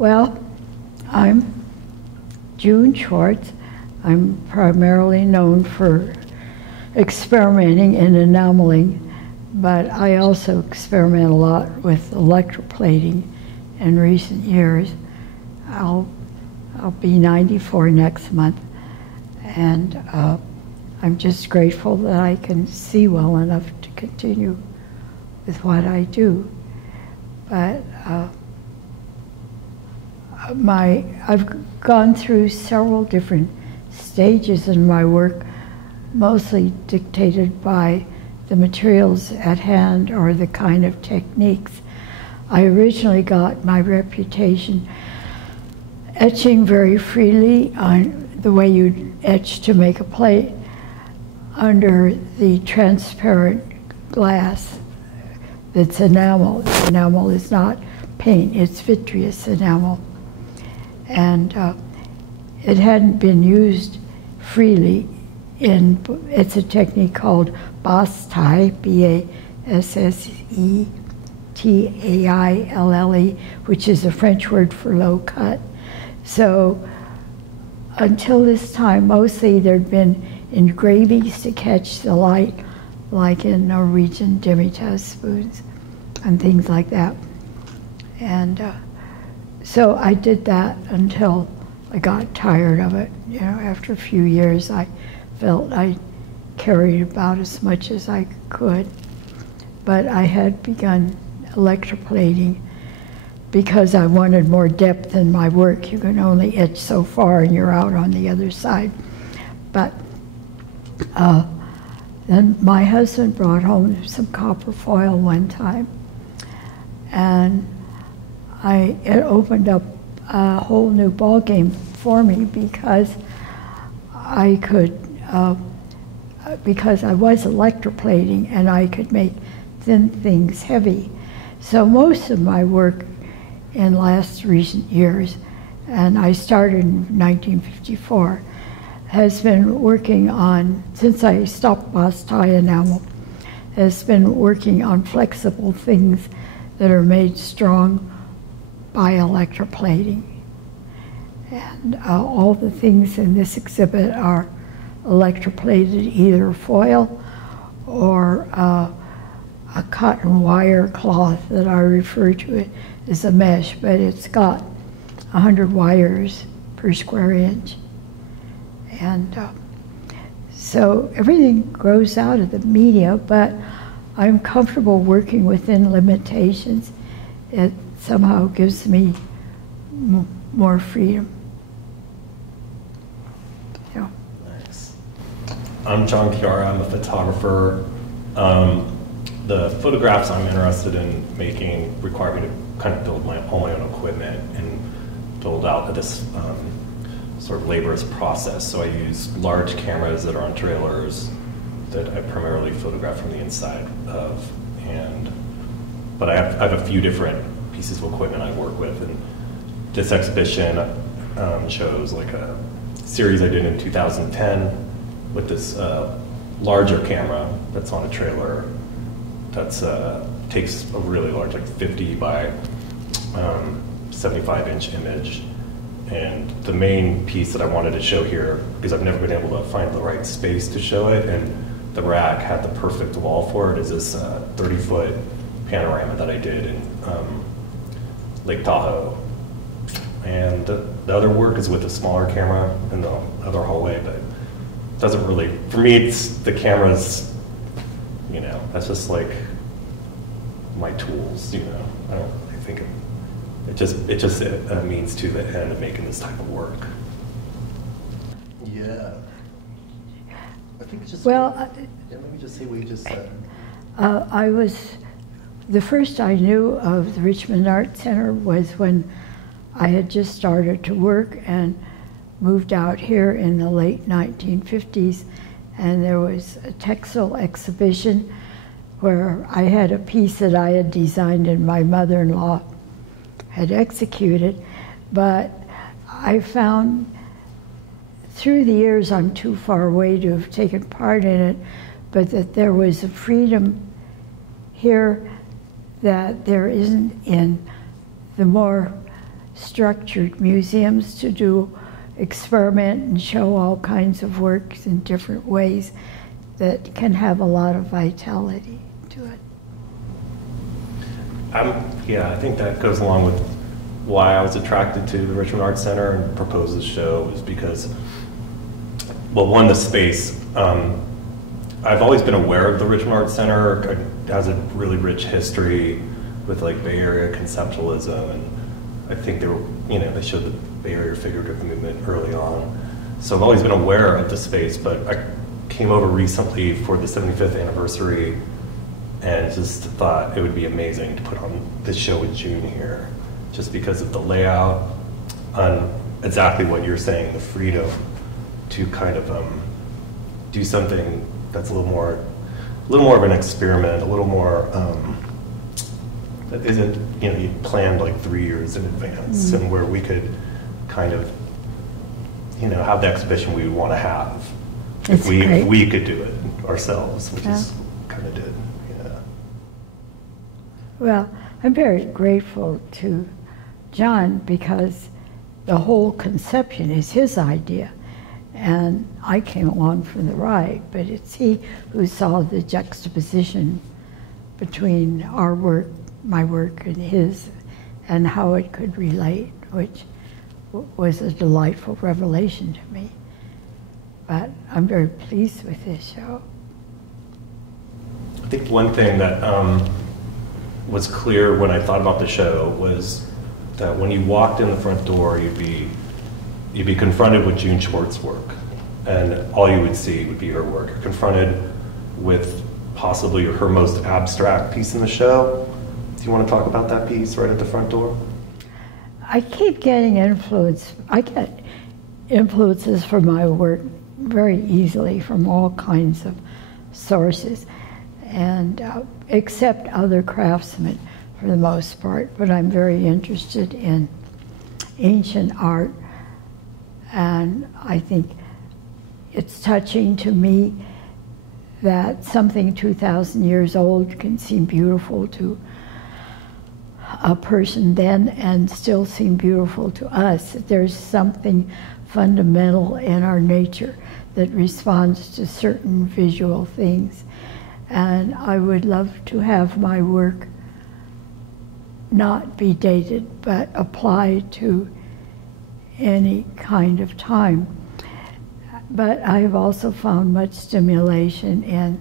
Well, I'm June Schwartz. I'm primarily known for experimenting in enameling, but I also experiment a lot with electroplating in recent years. I'll be 94 next month, and I'm just grateful that I can see well enough to continue with what I do. But I've gone through several different stages in my work, mostly dictated by the materials at hand or the kind of techniques. I originally got my reputation etching very freely on the way you etch to make a plate under the transparent glass that's enamel. Enamel is not paint, it's vitreous enamel. And it hadn't been used freely it's a technique called Basse-Taille, B-A-S-S-E-T-A-I-L-L-E, which is a French word for low cut. So until this time, mostly there'd been engravings to catch the light, like in Norwegian demi-tasse spoons and things like that. And so I did that until I got tired of it. You know, after a few years, I felt I carried about as much as I could. But I had begun electroplating because I wanted more depth in my work. You can only etch so far and you're out on the other side. But then my husband brought home some copper foil one time, and it opened up a whole new ball game for me because I could, because I was electroplating and I could make thin things heavy. So most of my work in last recent years, and I started in 1954, has been working on, since I stopped Basse-Taille enamel, has been working on flexible things that are made strong by electroplating. And all the things in this exhibit are electroplated, either foil or a cotton wire cloth that I refer to it as a mesh, but it's got 100 wires per square inch. And so everything grows out of the media, but I'm comfortable working within limitations. It somehow gives me more freedom. Yeah. Nice. I'm Chiara. I'm a photographer. The photographs I'm interested in making require me to kind of build all my own equipment and build out this sort of laborious process. So I use large cameras that are on trailers that I primarily photograph from the inside of, but I have a few different pieces of equipment I work with, and this exhibition shows like a series I did in 2010 with this larger camera that's on a trailer that's takes a really large, like 50 by 75-inch image. And the main piece that I wanted to show here, because I've never been able to find the right space to show it, and the rack had the perfect wall for it, is this 30-foot panorama that I did in Lake Tahoe. And the other work is with a smaller camera in the other hallway, but it doesn't really, for me, it's the camera's, you know, that's just like my tools, you know. I don't really think it just a means to the end of making this type of work. Yeah. I think just, well, yeah, let me just say what you just said. The first I knew of the Richmond Art Center was when I had just started to work and moved out here in the late 1950s, and there was a textile exhibition where I had a piece that I had designed and my mother-in-law had executed, but I found through the years, I'm too far away to have taken part in it, but that there was a freedom here that there isn't in the more structured museums to do experiment and show all kinds of works in different ways that can have a lot of vitality to it. Yeah, I think that goes along with why I was attracted to the Richmond Art Center and proposed this show, is because, well, one, the space. I've always been aware of the Richmond Art Center. It has a really rich history with like Bay Area conceptualism, and I think they were, they showed the Bay Area figurative movement early on. So I've always been aware of the space, but I came over recently for the 75th anniversary and just thought it would be amazing to put on this show with June here, just because of the layout, on exactly what you're saying, the freedom to kind of do something that's a little more of an experiment, a little more that isn't, you planned like 3 years in advance, and where we could kind of, have the exhibition we would want to have if we could do it ourselves, which is kind of did. Yeah. Well, I'm very grateful to John because the whole conception is his idea. And I came along for the ride, but it's he who saw the juxtaposition between our work, my work, and his, and how it could relate, which was a delightful revelation to me. But I'm very pleased with this show. I think one thing that was clear when I thought about the show was that when you walked in the front door, you'd be confronted with June Schwartz's work, and all you would see would be her work. You're confronted with possibly her most abstract piece in the show. Do you want to talk about that piece right at the front door? I keep getting influence. I get influences for my work very easily from all kinds of sources, and except other craftsmen for the most part, but I'm very interested in ancient art. And I think it's touching to me that something 2,000 years old can seem beautiful to a person then and still seem beautiful to us. There's something fundamental in our nature that responds to certain visual things. And I would love to have my work not be dated, but apply to any kind of time. But I have also found much stimulation in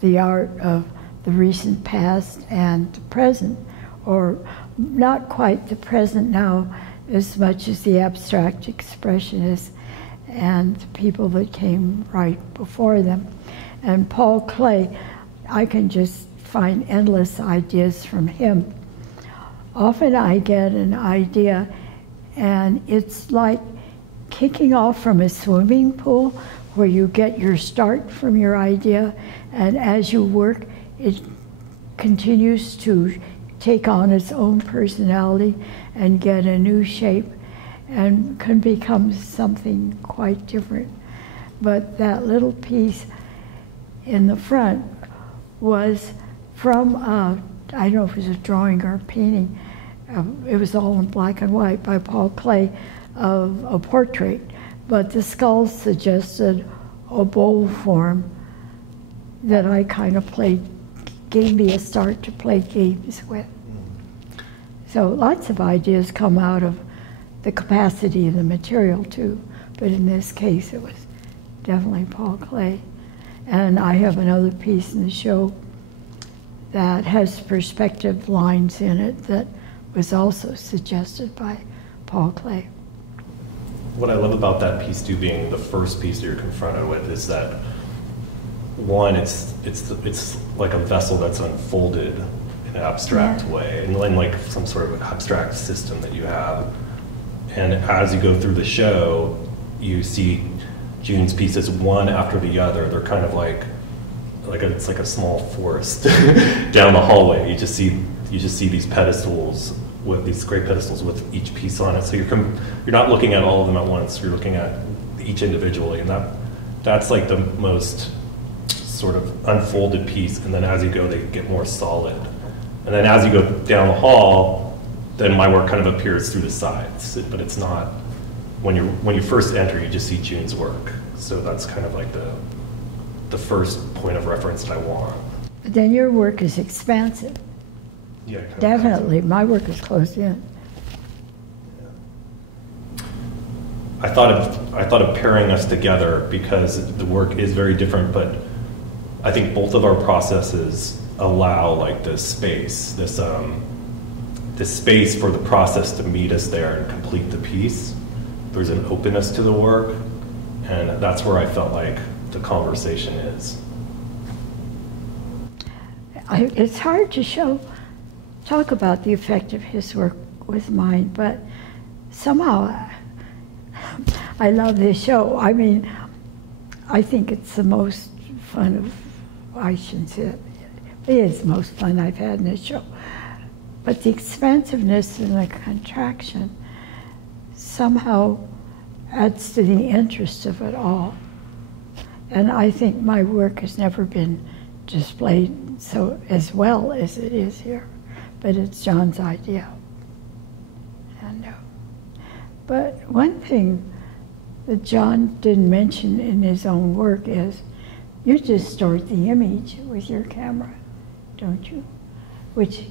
the art of the recent past and the present, or not quite the present now as much as the abstract expressionists and the people that came right before them. And Paul Klee, I can just find endless ideas from him. Often I get an idea and it's like kicking off from a swimming pool where you get your start from your idea, and as you work, it continues to take on its own personality and get a new shape and can become something quite different. But that little piece in the front was from, I don't know if it was a drawing or a painting, it was all in black and white by Paul Klee, of a portrait, but the skull suggested a bowl form that I kind of gave me a start to play games with. So lots of ideas come out of the capacity of the material too, but in this case it was definitely Paul Klee. And I have another piece in the show that has perspective lines in it that was also suggested by Paul Klee. What I love about that piece too, being the first piece that you're confronted with, is that one, it's like a vessel that's unfolded in an abstract way, and like some sort of abstract system that you have. And as you go through the show, you see June's pieces one after the other. They're kind of it's like a small forest down the hallway. You just see these pedestals, with these great pedestals with each piece on it. So you're not looking at all of them at once. You're looking at each individually, and that's like the most sort of unfolded piece. And then as you go, they get more solid. And then as you go down the hall, then my work kind of appears through the sides, but it's not, when you first enter, you just see June's work. So that's kind of like the first point of reference that I want. But then your work is expansive. Yeah, it kind of Definitely, my work is closed in. I thought of pairing us together because the work is very different, but I think both of our processes allow like this space for the process to meet us there and complete the piece. There's an openness to the work, and that's where I felt like the conversation is. It's hard to talk about the effect of his work with mine, but somehow I love this show. I mean, I think it's the most fun I shouldn't say it. It is the most fun I've had in this show. But the expansiveness and the contraction somehow adds to the interest of it all. And I think my work has never been displayed so as well as it is here. But it's John's idea. And, but one thing that John didn't mention in his own work is you distort the image with your camera, don't you? Which,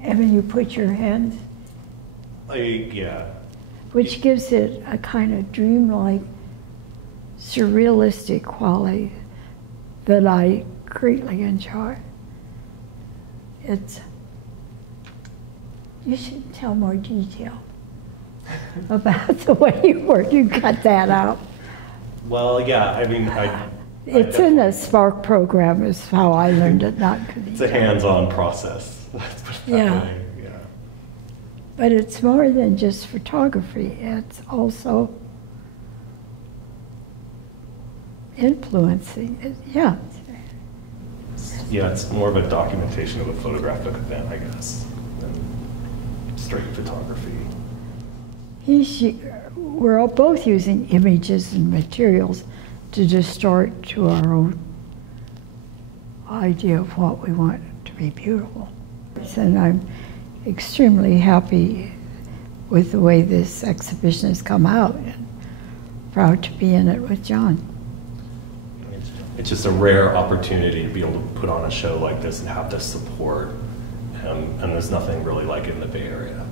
and when you put your hands, Yeah. which gives it a kind of dreamlike, surrealistic quality that I greatly enjoy. You should tell more detail about the way you work. You cut that out. Well, yeah, I mean, It's in the Spark program is how I learned it, not it's a hands-on process. Let's put it that Yeah. way. Yeah. But it's more than just photography. It's also influencing. Yeah. Yeah, it's more of a documentation of a photographic event, I guess, than straight photography. We're all both using images and materials to distort to our own idea of what we want to be beautiful. And I'm extremely happy with the way this exhibition has come out, and proud to be in it with John. It's just a rare opportunity to be able to put on a show like this and have the support, and there's nothing really like it in the Bay Area.